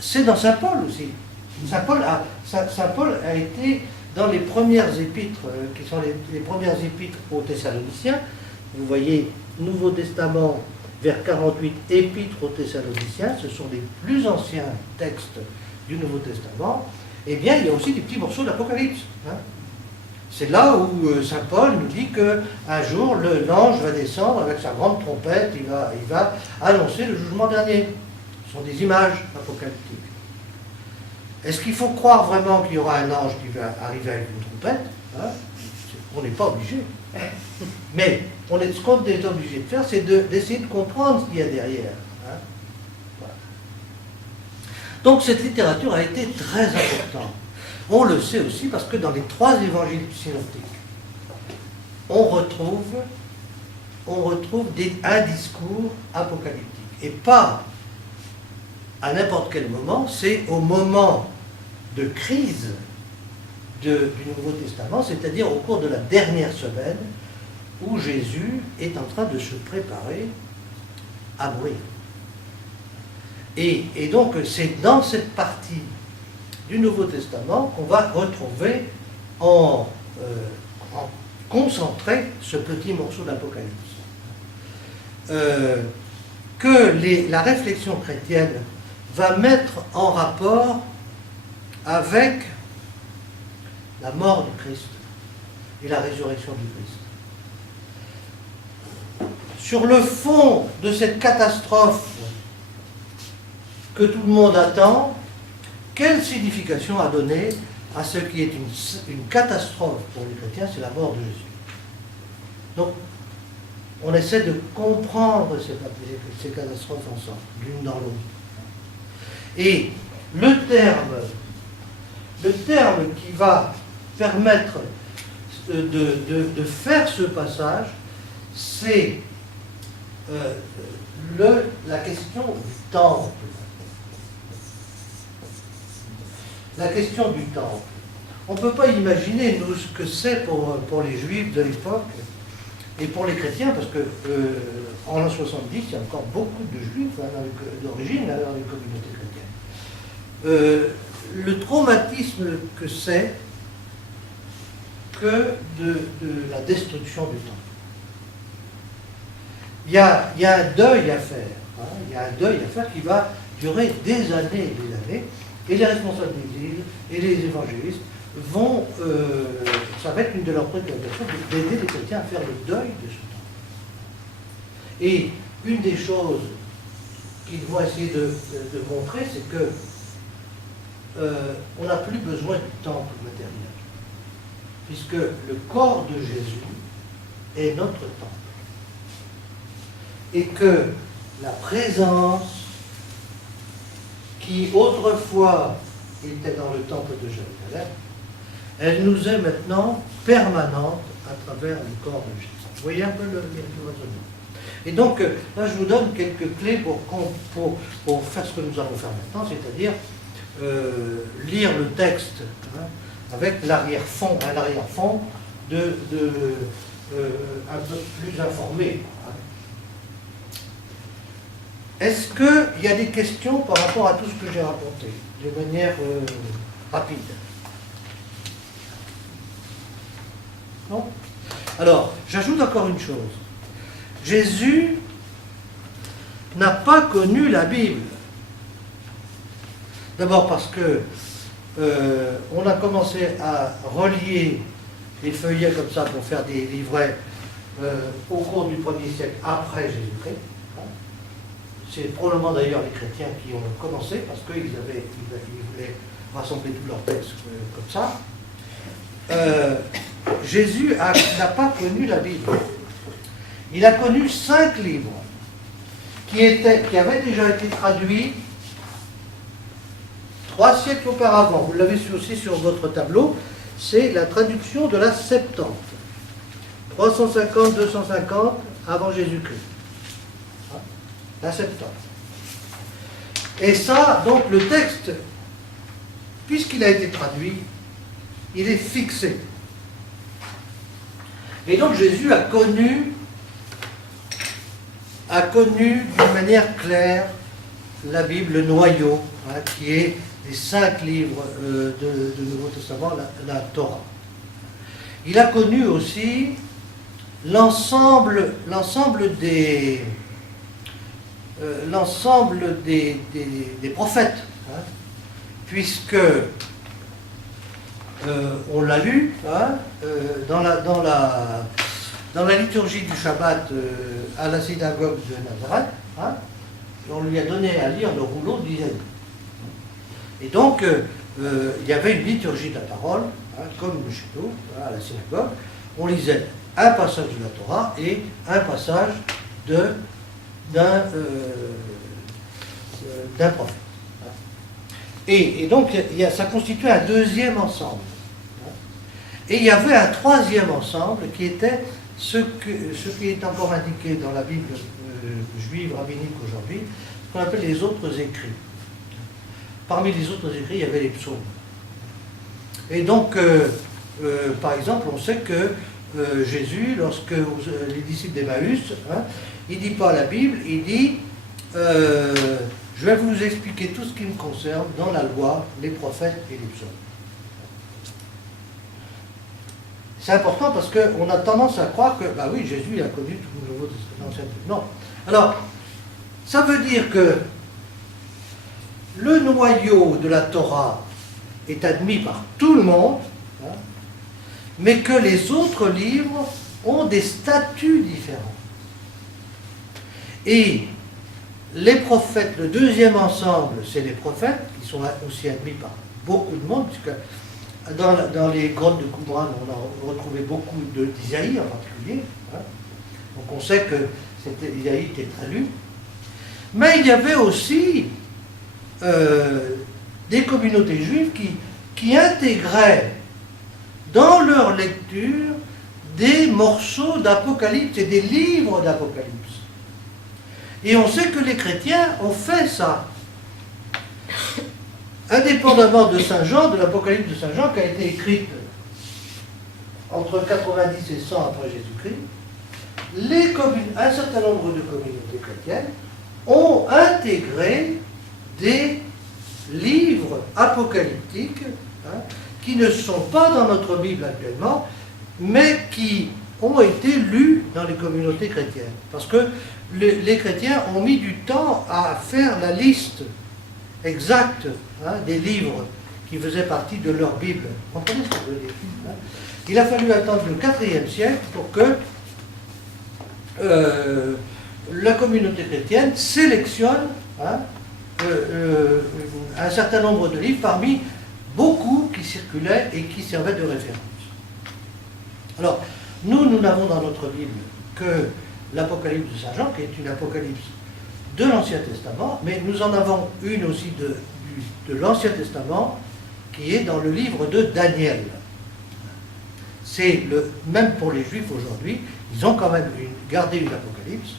c'est dans Saint Paul aussi. Saint Paul a été dans les premières épîtres, qui sont les premières épîtres aux Thessaloniciens. Vous voyez, Nouveau Testament vers 48, épîtres aux Thessaloniciens, ce sont les plus anciens textes du Nouveau Testament. Eh bien, il y a aussi des petits morceaux d'Apocalypse. Hein. C'est là où Saint Paul nous dit qu'un jour, l'ange va descendre avec sa grande trompette, il va annoncer le jugement dernier. Ce sont des images apocalyptiques. Est-ce qu'il faut croire vraiment qu'il y aura un ange qui va arriver avec une trompette? Hein? On n'est pas obligé. Mais ce qu'on est obligé de faire, c'est d'essayer de comprendre ce qu'il y a derrière. Hein? Voilà. Donc cette littérature a été très importante. On le sait aussi parce que dans les 3 évangiles synoptiques, on retrouve un discours apocalyptique. Et pas à n'importe quel moment, c'est au moment de crise du Nouveau Testament, c'est-à-dire au cours de la dernière semaine, où Jésus est en train de se préparer à mourir. Et donc, c'est dans cette partie du Nouveau Testament qu'on va retrouver en concentré ce petit morceau d'Apocalypse. Que la réflexion chrétienne va mettre en rapport avec la mort du Christ et la résurrection du Christ. Sur le fond de cette catastrophe que tout le monde attend, quelle signification a donné à ce qui est une catastrophe pour les chrétiens, c'est la mort de Jésus. Donc, on essaie de comprendre ces catastrophes ensemble, l'une dans l'autre. Et le terme qui va permettre de faire ce passage, c'est la question du temple. La question du temple. On ne peut pas imaginer, nous, ce que c'est pour les Juifs de l'époque et pour les chrétiens, parce que en l'an 70, il y a encore beaucoup de Juifs d'origine dans les communautés chrétiennes. Le traumatisme que c'est que de la destruction du temple. Il y a un deuil à faire. Hein, il y a un deuil à faire qui va durer des années et des années. Et les responsables d'Église et les évangélistes vont, ça va être une de leurs préoccupations, d'aider les chrétiens à faire le deuil de ce temple. Et une des choses qu'ils vont essayer de montrer, c'est que on n'a plus besoin du temple matériel, puisque le corps de Jésus est notre temple. Et que la présence qui autrefois était dans le temple de Jérusalem, elle nous est maintenant permanente à travers le corps de Jésus. Vous voyez un peu le raisonnement. Et donc, là, je vous donne quelques clés pour faire ce que nous allons faire maintenant, c'est-à-dire lire le texte avec l'arrière-fond, un arrière-fond un peu plus informé. Est-ce qu'il y a des questions par rapport à tout ce que j'ai raconté, de manière rapide? Non? Alors, j'ajoute encore une chose. Jésus n'a pas connu la Bible. D'abord parce que on a commencé à relier les feuillets comme ça pour faire des livrets au cours du 1er siècle après Jésus-Christ. C'est probablement d'ailleurs les chrétiens qui ont commencé parce qu'ils voulaient rassembler tous leurs textes comme ça. Jésus n'a pas connu la Bible. Il a connu 5 livres qui avaient déjà été traduits 3 siècles auparavant. Vous l'avez aussi sur votre tableau. C'est la traduction de la Septante. 350-250 avant Jésus-Christ. La Septante. Et ça, donc le texte, puisqu'il a été traduit, il est fixé. Et donc Jésus a connu d'une manière claire la Bible, le noyau, qui est les 5 livres du Nouveau Testament, la Torah. Il a connu aussi l'ensemble des prophètes, puisque on l'a lu dans la liturgie du Shabbat à la synagogue de Nazareth, on lui a donné à lire le rouleau d'Isaïe. Et donc, il y avait une liturgie de la parole, comme chez nous, à la synagogue. On lisait un passage de la Torah et un passage d'un prophète. Et donc, ça constituait un deuxième ensemble. Et il y avait un troisième ensemble qui était ce qui est encore indiqué dans la Bible juive rabbinique aujourd'hui, ce qu'on appelle les autres écrits. Parmi les autres écrits, il y avait les psaumes. Et donc, par exemple, on sait que Jésus, lorsque les disciples d'Emmaüs, il ne dit pas la Bible, il dit je vais vous expliquer tout ce qui me concerne dans la loi, les prophètes et les psaumes. C'est important parce qu'on a tendance à croire que, bah oui, Jésus a connu tout le Nouveau Testament. Non. Alors, ça veut dire que le noyau de la Torah est admis par tout le monde, mais que les autres livres ont des statuts différents. Et les prophètes, le deuxième ensemble, c'est les prophètes, qui sont aussi admis par beaucoup de monde, puisque dans les grottes de Qumran, on a retrouvé beaucoup d'Isaïe en particulier. Donc on sait que Isaïe était très lu. Mais il y avait aussi des communautés juives qui intégraient dans leur lecture des morceaux d'Apocalypse et des livres d'Apocalypse. Et on sait que les chrétiens ont fait ça. Indépendamment de Saint Jean, de l'Apocalypse de Saint Jean, qui a été écrite entre 90 et 100 après Jésus-Christ, un certain nombre de communautés chrétiennes ont intégré des livres apocalyptiques qui ne sont pas dans notre Bible actuellement, mais qui ont été lus dans les communautés chrétiennes. Parce que les chrétiens ont mis du temps à faire la liste exacte des livres qui faisaient partie de leur Bible. Vous comprenez ce que je veux dire ? Il a fallu attendre le IVe siècle pour que la communauté chrétienne sélectionne un certain nombre de livres parmi beaucoup qui circulaient et qui servaient de référence. Alors, nous n'avons dans notre Bible que l'Apocalypse de Saint Jean, qui est une apocalypse de l'Ancien Testament, mais nous en avons une aussi de l'Ancien Testament, qui est dans le livre de Daniel. C'est même pour les Juifs aujourd'hui, ils ont quand même gardé une apocalypse,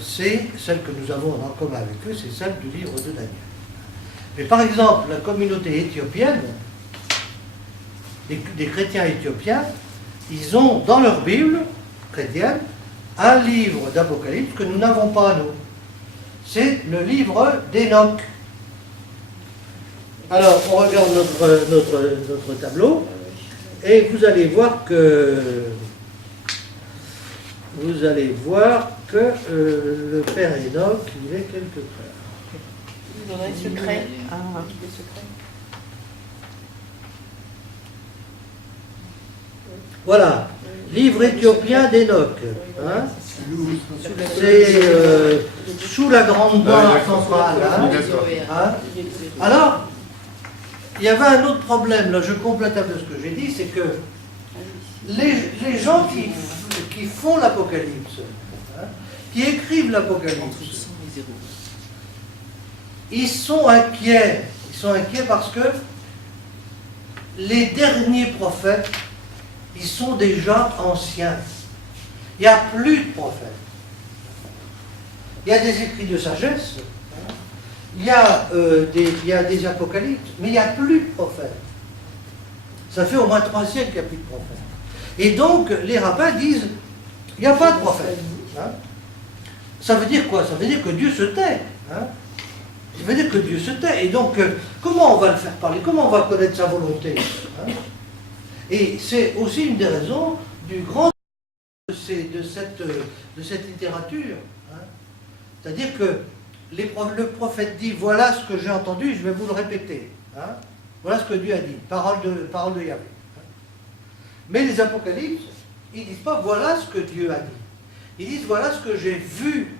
c'est celle que nous avons en commun avec eux, c'est celle du livre de Daniel. Mais par exemple, la communauté éthiopienne, des chrétiens éthiopiens, ils ont dans leur Bible chrétienne un livre d'Apocalypse que nous n'avons pas, nous. C'est le livre d'Enoch. Alors, on regarde notre tableau, et vous allez voir que le père Enoch, il est quelque part. Il donnerait des secrets. Des secrets. Voilà, livre éthiopien d'Enoch. C'est sous la grande barre centrale. Alors, il y avait un autre problème, là je complète un peu ce que j'ai dit, c'est que les gens qui font l'Apocalypse, qui écrivent l'Apocalypse, ils sont inquiets parce que les derniers prophètes, ils sont déjà anciens. Il n'y a plus de prophètes. Il y a des écrits de sagesse, il y a des apocalypses, mais il n'y a plus de prophètes. Ça fait au moins 3 siècles qu'il n'y a plus de prophètes. Et donc, les rabbins disent, il n'y a pas de prophète. Ça veut dire quoi? Ça veut dire que Dieu se tait. Ça veut dire que Dieu se tait. Et donc, comment on va le faire parler? Comment on va connaître sa volonté, hein? Et c'est aussi une des raisons du grand de cette littérature, hein. C'est-à-dire que le prophète dit, voilà ce que j'ai entendu, je vais vous le répéter, hein. Voilà ce que Dieu a dit, parole de Yahvé, hein. Mais les apocalypses, ils ne disent pas, voilà ce que Dieu a dit. Ils disent, voilà ce que j'ai vu.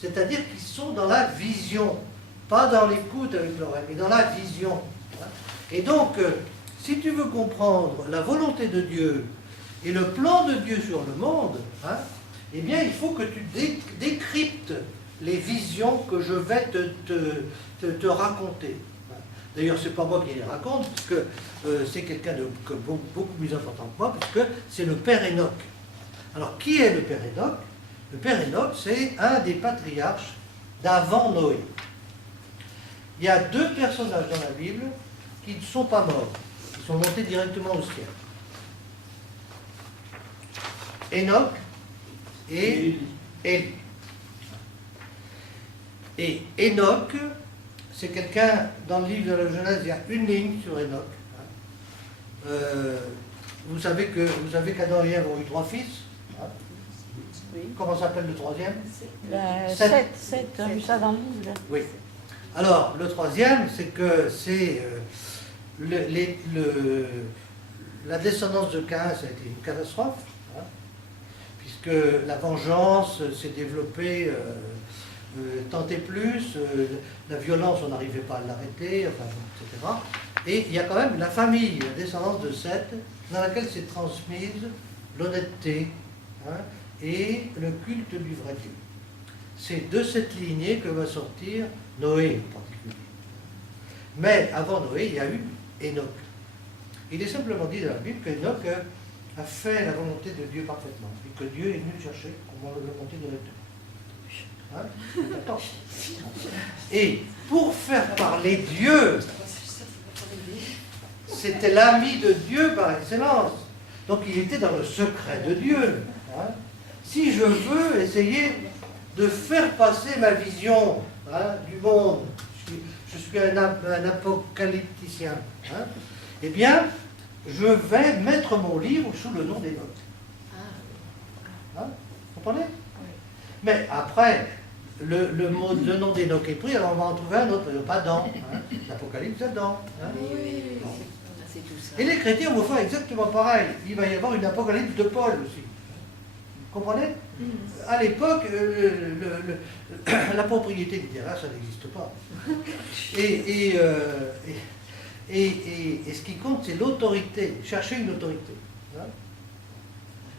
C'est-à-dire qu'ils sont dans la vision, pas dans l'écoute avec l'oreille, mais dans la vision, hein. Et donc, si tu veux comprendre la volonté de Dieu et le plan de Dieu sur le monde, hein, eh bien, il faut que tu décryptes les visions que je vais te raconter. D'ailleurs, ce n'est pas moi qui les raconte, puisque c'est quelqu'un de beaucoup plus important que moi, puisque c'est le Père Enoch. Alors, qui est le Père Enoch? Le Père Enoch, c'est un des patriarches d'avant Noé. Il y a deux personnages dans la Bible qui ne sont pas morts. Ils sont montés directement au ciel. Enoch et Élie. Et Enoch, c'est quelqu'un, dans le livre de la Genèse, il y a une ligne sur Enoch. Vous savez qu'Adam et Ève ont eu 3 fils. Hein. Oui. Comment s'appelle le troisième? 7, on a vu ça dans le livre. Là. Oui. Alors, le troisième, c'est que c'est la descendance de Caïn, ça a été une catastrophe, hein, puisque la vengeance s'est développée tant et plus, la violence, on n'arrivait pas à l'arrêter, enfin, etc. Et il y a quand même la famille, la descendance de Seth, dans laquelle s'est transmise l'honnêteté, hein, et le culte du vrai Dieu. C'est de cette lignée que va sortir Noé en particulier. Mais avant Noé, il y a eu Enoch. Il est simplement dit dans la Bible qu'Enoch a fait la volonté de Dieu parfaitement, et que Dieu est venu le chercher comme la volonté de Dieu. Hein? Et pour faire parler Dieu, c'était l'ami de Dieu par excellence. Donc il était dans le secret de Dieu. Hein? Si je veux essayer de faire passer ma vision, hein, du monde, je suis un apocalypticien, hein, eh bien, je vais mettre mon livre sous le nom d'Enoch. Hein, vous comprenez? Mais après, le nom d'Enoch est pris, alors on va en trouver un autre, pas Adam, hein, l'Apocalypse Adam. Hein. Bon. Et les chrétiens vont faire exactement pareil. Il va y avoir une Apocalypse de Paul aussi. Vous comprenez? À l'époque, la propriété littéraire, ça n'existe pas. Et ce qui compte, c'est l'autorité, chercher une autorité. Hein?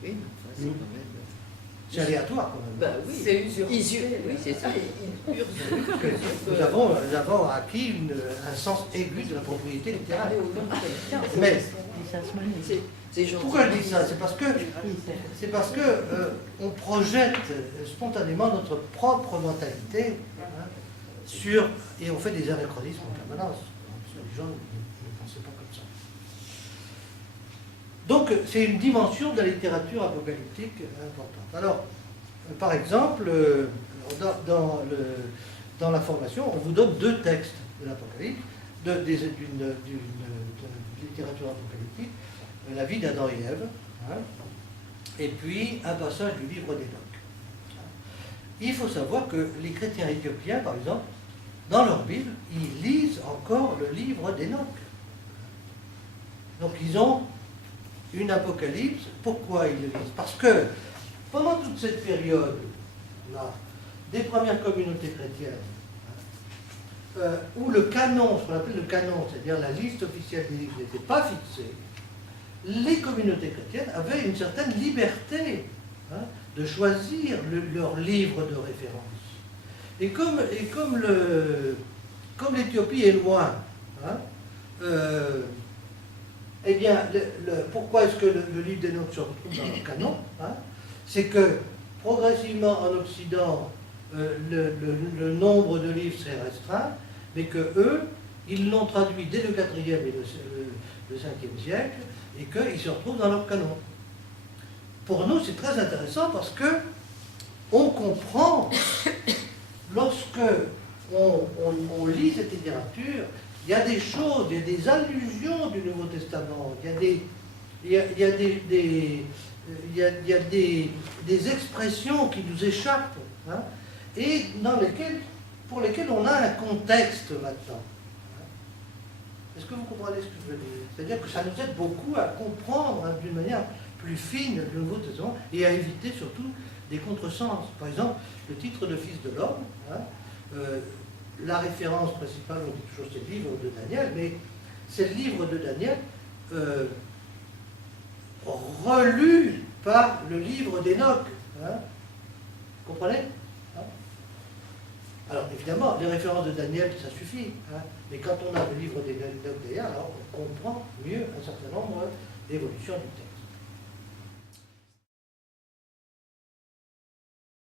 Oui, c'est quand même... C'est aléatoire quand même. Bah oui, c'est usurpé. Oui, c'est ça. Nous avons acquis un sens aigu de la propriété littéraire. Mais pourquoi je dis ça? C'est parce que on projette spontanément notre propre mentalité, hein, et on fait des anachronismes en permanence. Les gens ne pensaient pas comme ça. Donc c'est une dimension de la littérature apocalyptique importante. Alors, par exemple, dans la formation, on vous donne 2 textes de l'Apocalypse, d'une littérature apocalyptique, la vie d'Adam et Ève, hein, et puis un passage du livre d'Enoch. Il faut savoir que les chrétiens éthiopiens, par exemple, dans leur Bible, ils lisent encore le livre d'Enoch. Donc ils ont une apocalypse. Pourquoi ils le lisent? Parce que pendant toute cette période-là, des premières communautés chrétiennes, où le canon, ce qu'on appelle le canon, c'est-à-dire la liste officielle des livres n'était pas fixée, les communautés chrétiennes avaient une certaine liberté, hein, de choisir leur livre de référence. Et comme l'Éthiopie est loin, hein, eh bien, pourquoi est-ce que le livre d'Enoch se retrouve dans le canon, hein? C'est que progressivement en Occident, le nombre de livres s'est restreint, mais que eux, ils l'ont traduit dès le 4e et le 5e siècle, et qu'ils se retrouvent dans leur canon. Pour nous, c'est très intéressant parce que on comprend, lorsque on lit cette littérature, il y a des choses, il y a des allusions du Nouveau Testament, il y a des expressions qui nous échappent, hein, et pour lesquelles on a un contexte maintenant. Est-ce que vous comprenez ce que je veux dire? C'est-à-dire que ça nous aide beaucoup à comprendre, hein, d'une manière plus fine le Nouveau Testament et à éviter surtout des contresens. Par exemple, le titre de Fils de l'homme, hein, la référence principale, on dit toujours c'est le livre de Daniel, mais c'est le livre de Daniel relu par le livre d'Enoch. Hein, vous comprenez? Hein? Alors évidemment, les références de Daniel, ça suffit, hein, mais quand on a le livre d'Enoch derrière, alors on comprend mieux un certain nombre d'évolutions du texte.